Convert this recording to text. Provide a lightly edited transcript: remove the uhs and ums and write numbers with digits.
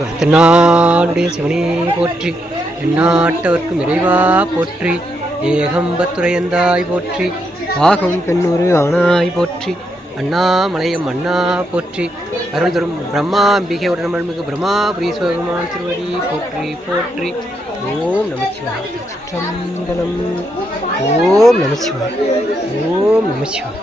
நமச்சிவாய். தென்னாடுடைய சிவனே போற்றி, எந்நாட்டவர்க்கும் இறைவா போற்றி, ஏகம்பத்துரையந்தாய் போற்றி, ஆகும் பெண்ணூறு ஆனாய் போற்றி, அண்ணாமலையம் அண்ணா போற்றி, அருள் தரும் பிரம்மாம்பிகை உடனமிகு பிரம்மாபுரீஸ்வரமான திருவடி போற்றி போற்றி. ஓம் நமச்சிவாய். சிற்றம்பலம். ஓம் நமச்சிவாய். ஓம் நமச்சிவாய்.